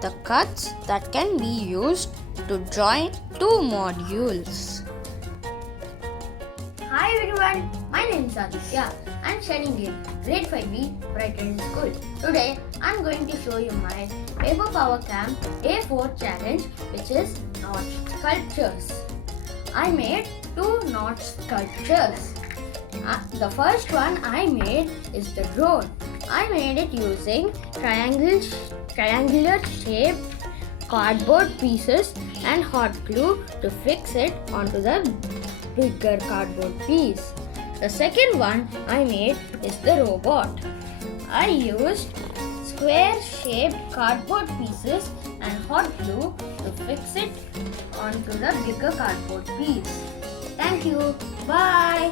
the cuts that can be used to join two modules. Hi everyone, my name is Aditya. I'm studying in grade 5B Brighton School. Today I'm going to show you my Paper Power Camp A4 challenge, which is knot sculptures. I made 2 knot sculptures. The first one I made is the drone. I made it using triangular shaped cardboard pieces and hot glue to fix it onto the bigger cardboard piece. The second one I made is the robot. I used square shaped cardboard pieces and hot glue to fix it onto the bigger cardboard piece. Thank you. Bye.